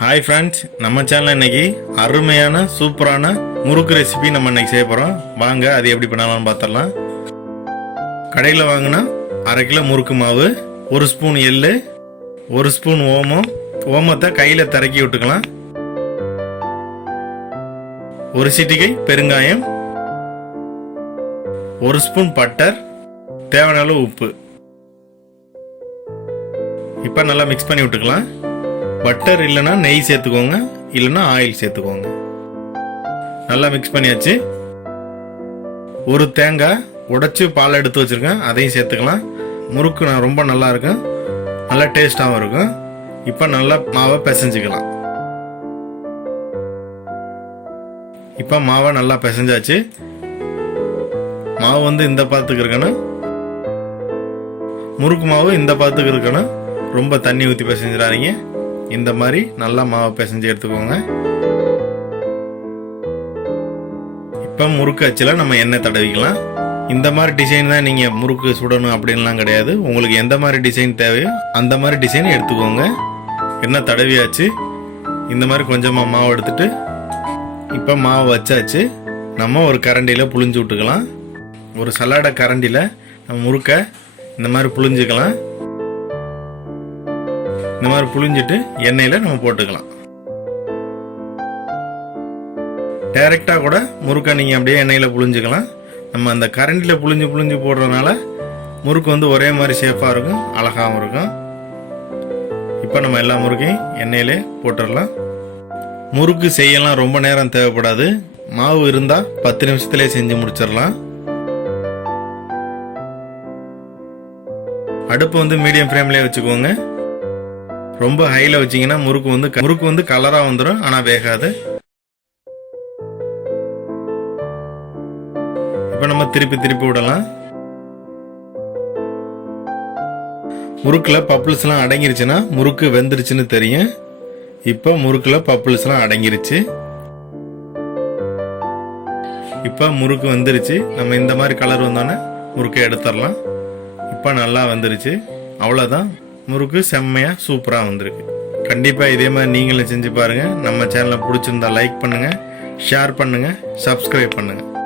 Hi friends நம்ம channel இன்னைக்கு அருமையான சூப்பரான முறுக்கு ரெசிபி நம்ம இன்னைக்கு செய்ய போகிறோம் வாங்க அது எப்படி பண்ணலாம்னு பார்த்துடலாம் கடையில் வாங்கினா அரை கிலோ முறுக்கு மாவு ஒரு ஸ்பூன் எள்ளு ஒரு ஸ்பூன் ஓமம். ஓமத்தை கையில் திறக்கி விட்டுக்கலாம். ஒரு சிட்டிகை பெருங்காயம் ஒரு ஸ்பூன் பட்டர் தேவையான அளவு உப்பு. இப்போ நல்லா மிக்ஸ் பண்ணி விட்டுக்கலாம். பட்டர் இல்லைன்னா நெய் சேர்த்துக்கோங்க இல்லைன்னா ஆயில் சேர்த்துக்கோங்க. நல்லா மிக்ஸ் பண்ணியாச்சு. ஒரு தேங்காய் உடச்சி பால் எடுத்து வச்சுருக்கேன் அதையும் சேர்த்துக்கலாம். முறுக்கு நான் ரொம்ப நல்லா இருக்கும் நல்லா டேஸ்டாகவும் இருக்கும். இப்போ நல்லா மாவை பிசைஞ்சிக்கலாம். இப்போ மாவை நல்லா பிசைஞ்சாச்சு. மாவு வந்து இந்த பாத்துக்கு இருக்கணும். முறுக்கு மாவு இந்த பாத்துக்கு இருக்கணும். ரொம்ப தண்ணி ஊற்றி பிசைஞ்சிடாதீங்க. இந்த மாதிரி நல்லா மாவை பிசைஞ்சு எடுத்துக்கோங்க. இப்போ முறுக்கு அச்சில் நம்ம எண்ணெய் தடவிக்கலாம். இந்த மாதிரி டிசைன் தான் நீங்கள் முறுக்கு சுடணும் அப்படின்லாம் கிடையாது. உங்களுக்கு எந்த மாதிரி டிசைன் தேவையோ அந்த மாதிரி டிசைன் எடுத்துக்கோங்க. என்ன தடவியாச்சு? இந்த மாதிரி கொஞ்சமாக மாவு எடுத்துட்டு இப்போ மாவு வச்சாச்சு. நம்ம ஒரு கரண்டியில் புழிஞ்சு விட்டுக்கலாம். ஒரு சலாடை கரண்டியில் நம்ம முறுக்க இந்த மாதிரி புழிஞ்சுக்கலாம். இந்த மாதிரி புழிஞ்சிட்டு எண்ணெயில் நம்ம போட்டுக்கலாம். டைரெக்டாக கூட முறுக்கை நீங்கள் அப்படியே எண்ணெயில் புழிஞ்சிக்கலாம். நம்ம அந்த கரண்டியில் புழிஞ்சு புழிஞ்சு போடுறதுனால முறுக்கு வந்து ஒரே மாதிரி ஷேஃபாக இருக்கும் அழகாகவும் இருக்கும். இப்போ நம்ம எல்லா முறுக்கையும் எண்ணெயிலே போட்டுடலாம். முறுக்கு செய்யலாம் ரொம்ப நேரம் தேவைப்படாது. மாவு இருந்தால் பத்து நிமிஷத்துலேயே செஞ்சு முடிச்சிடலாம். அடுப்பு வந்து மீடியம் ஃப்ளேம்லேயே வச்சுக்கோங்க. ரொம்ப ஹையில் வச்சிங்கன்னா முறுக்கு வந்து முறுக்கு வந்து கலராக வந்துடும் ஆனால் வேகாது. இப்போ நம்ம திருப்பி திருப்பி விடலாம். முறுக்கில் பப்புள்ஸ்லாம் அடங்கிருச்சுன்னா முறுக்கு வெந்துருச்சுன்னு தெரியும். இப்போ முறுக்கில் பப்புள்ஸ்லாம் அடங்கிருச்சு. இப்போ முறுக்கு வந்துருச்சு. நம்ம இந்த மாதிரி கலர் வந்தோன்னே முறுக்கை எடுத்துடலாம். இப்போ நல்லா வந்துருச்சு. அவ்வளோதான் முறுக்கு செம்மையாக சூப்பராக வந்திருக்கு. கண்டிப்பாக இதே மாதிரி நீங்களும் செஞ்சு பாருங்கள் நம்ம சேனலை பிடிச்சிருந்தா லைக் பண்ணுங்கள் ஷேர் பண்ணுங்கள் சப்ஸ்கிரைப் பண்ணுங்கள்